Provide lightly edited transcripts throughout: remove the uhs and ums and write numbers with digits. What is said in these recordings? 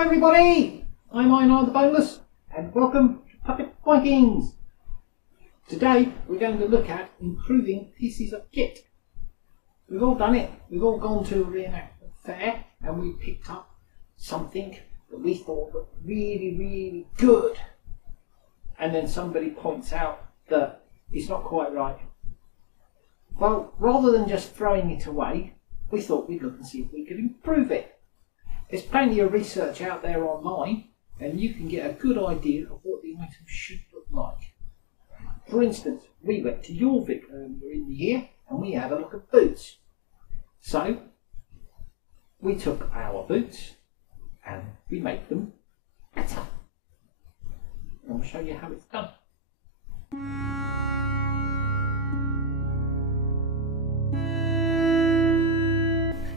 Hello everybody, I'm Einar the Boneless and welcome to Puppet Vikings. Today we're going to look at improving pieces of kit. We've all done it, we've all gone to a re-enactment fair and we picked up something that we thought looked really good, and then somebody points out that it's not quite right. Well, rather than just throwing it away, we thought we'd look and see if we could improve it. There's plenty of research out there online and you can get a good idea of what the item should look like. For instance, we went to Jorvik earlier in the year and we had a look at boots. So we took our boots and we made them better. And I'll show you how it's done.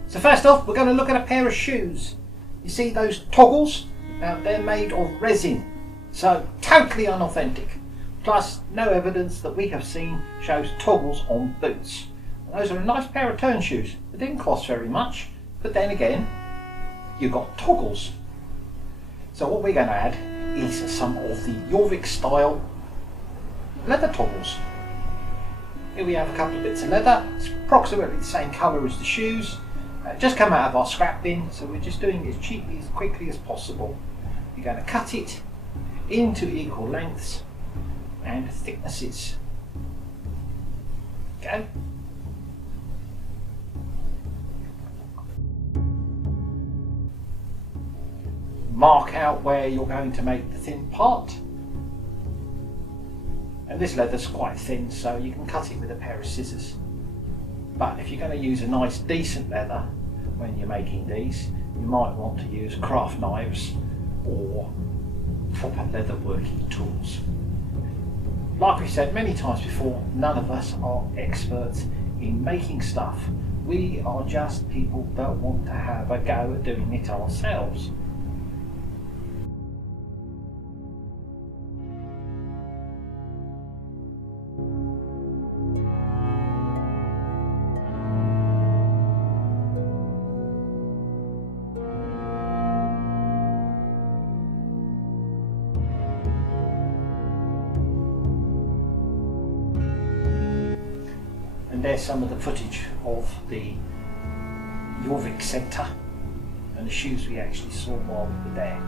So first off, we're going to look at a pair of shoes. You see those toggles? Now they're made of resin, so totally unauthentic. Plus no evidence that we have seen shows toggles on boots. And those are a nice pair of turn shoes. They didn't cost very much, but then again, you've got toggles. So what we're going to add is some of the Jorvik style leather toggles. Here we have a couple of bits of leather. It's approximately the same colour as the shoes. Just come out of our scrap bin, so we're just doing it as cheaply, as quickly as possible. You're going to cut it into equal lengths and thicknesses. Go. Mark out where you're going to make the thin part. And this leather's quite thin, so you can cut it with a pair of scissors. But if you're going to use a nice decent leather when you're making these, you might want to use craft knives or proper leather working tools. Like we said many times before, none of us are experts in making stuff. We are just people that want to have a go at doing it ourselves. There's some of the footage of the Jorvik Centre and the shoes we actually saw while we were there.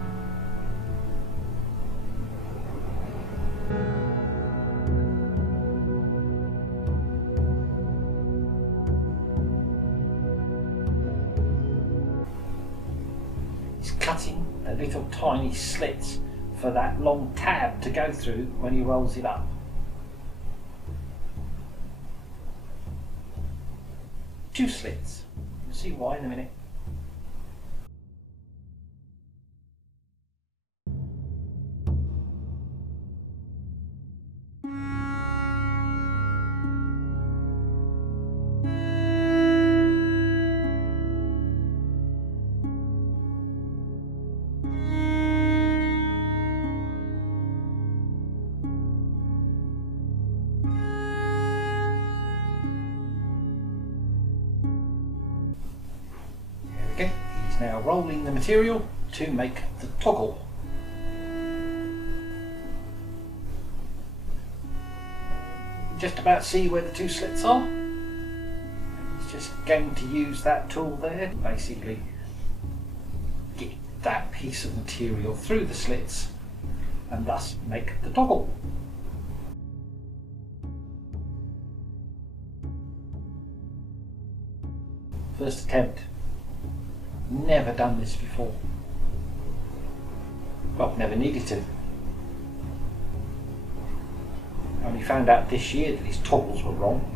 He's cutting the little tiny slits for that long tab to go through when he rolls it up. Two slits. You'll see why in a minute. Okay, he's now rolling the material to make the toggle. Just about see where the two slits are. He's just going to use that tool there to basically get that piece of material through the slits and thus make the toggle. First attempt. Never done this before. Well, never needed to. Only found out this year that these toggles were wrong.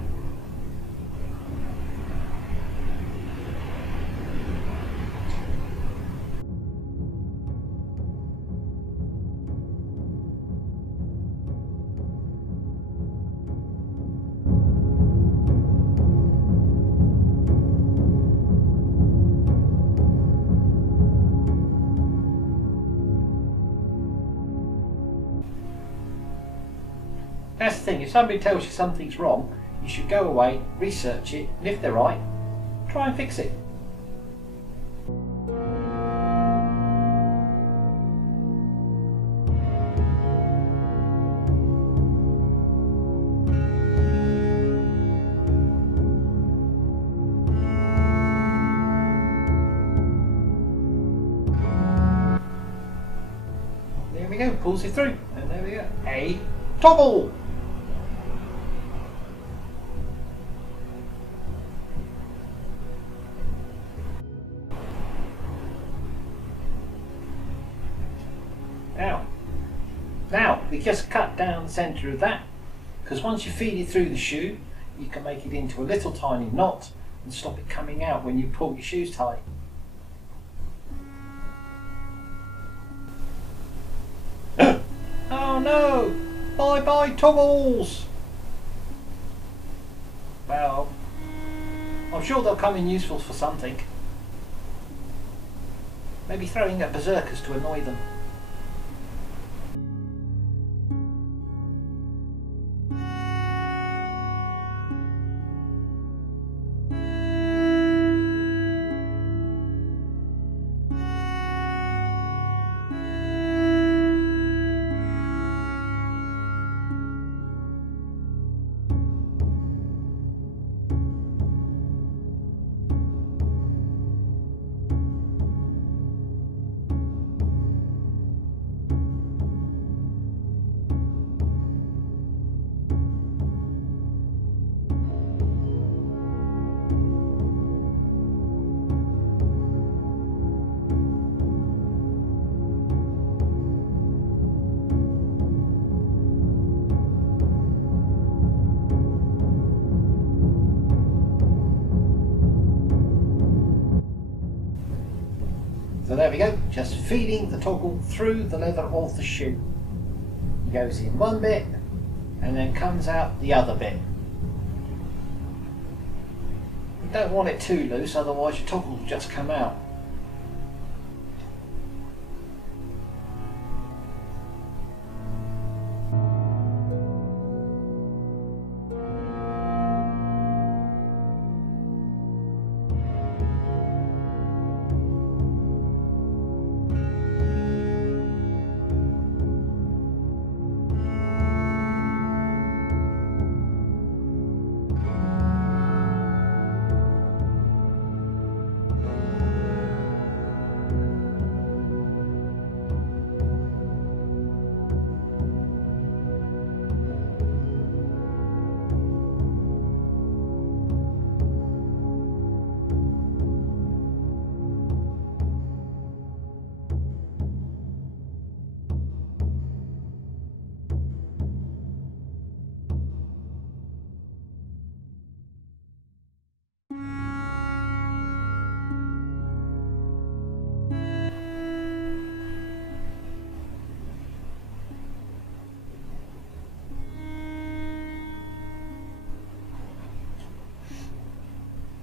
That's the thing, if somebody tells you something's wrong, you should go away, research it, and if they're right, try and fix it. go, pulls it through, and there we go, a toggle. Now we just cut down the centre of that, because once you feed it through the shoe, you can make it into a little tiny knot and stop it coming out when you pull your shoes tight. Oh no! Bye bye toggles! Well, I'm sure they'll come in useful for something. Maybe throwing at berserkers to annoy them. So there we go, just feeding the toggle through the leather of the shoe. It goes in one bit and then comes out the other bit. You don't want it too loose, otherwise your toggle will just come out.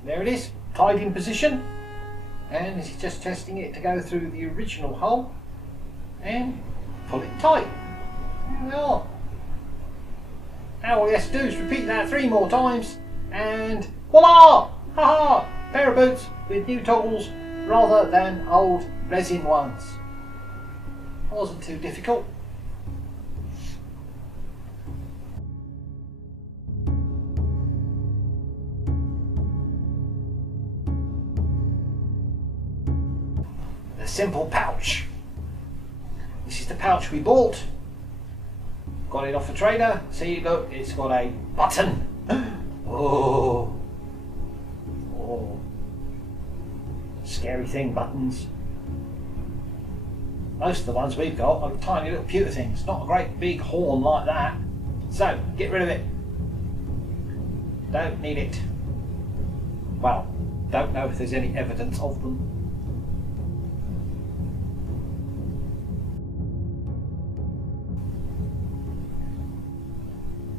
There it is, tied in position, and this is just testing it to go through the original hole and pull it tight. There we are. Now all we have to do is repeat that 3 more times and voila! Haha! Pair of boots with new toggles rather than old resin ones. Wasn't too difficult. Simple pouch. This is the pouch we bought. Got it off a trader. See, look, it's got a button. Oh, scary thing, buttons. Most of the ones we've got are tiny little pewter things, not a great big horn like that. So get rid of it. Don't need it. Well, don't know if there's any evidence of them.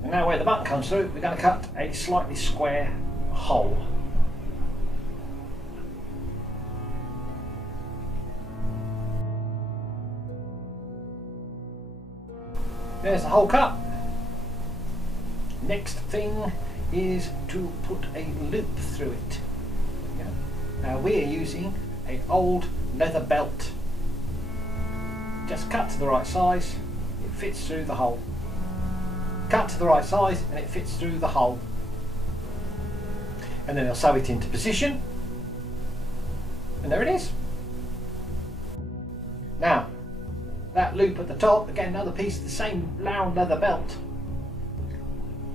And now where the button comes through, we're going to cut a slightly square hole. There's the hole cut. Next thing is to put a loop through it. Now we're using an old leather belt. Just cut to the right size, it fits through the hole. Cut to the right size and it fits through the hole. And then I'll sew it into position. And there it is. Now that loop at the top, again another piece of the same round leather belt.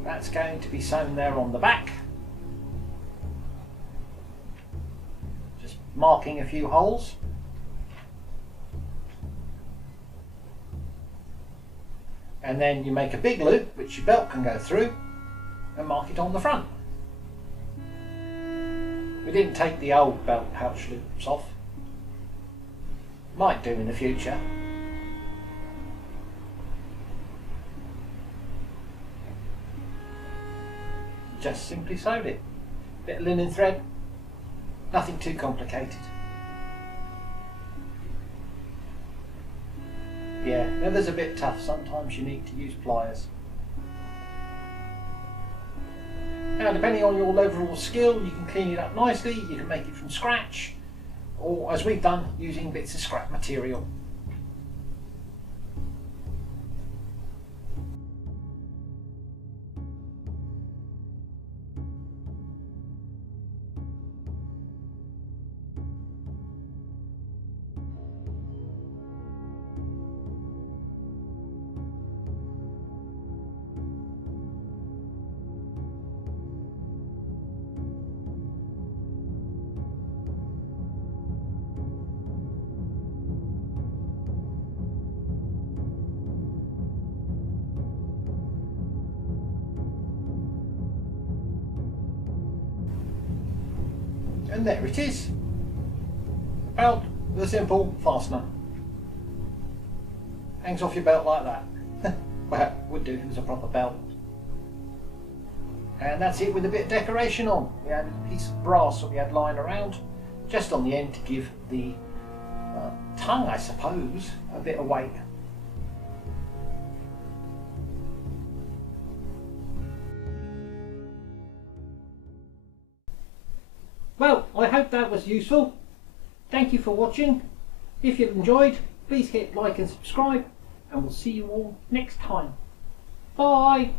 That's going to be sewn there on the back. Just marking a few holes. And then you make a big loop which your belt can go through and mark it on the front. We didn't take the old belt pouch loops off. Might do in the future. Just simply sewed it. Bit of linen thread, nothing too complicated. Yeah, leather's a bit tough, sometimes you need to use pliers. Now depending on your level of skill, you can clean it up nicely, you can make it from scratch, or as we've done, using bits of scrap material. And there it is. A belt with a simple fastener. Hangs off your belt like that. Well, it would do if it was a proper belt. And that's it with a bit of decoration on. We had a piece of brass that we had lying around, just on the end to give the tongue, I suppose, a bit of weight. Well, I hope that was useful. Thank you for watching. If you've enjoyed, please hit like and subscribe, and we'll see you all next time. Bye!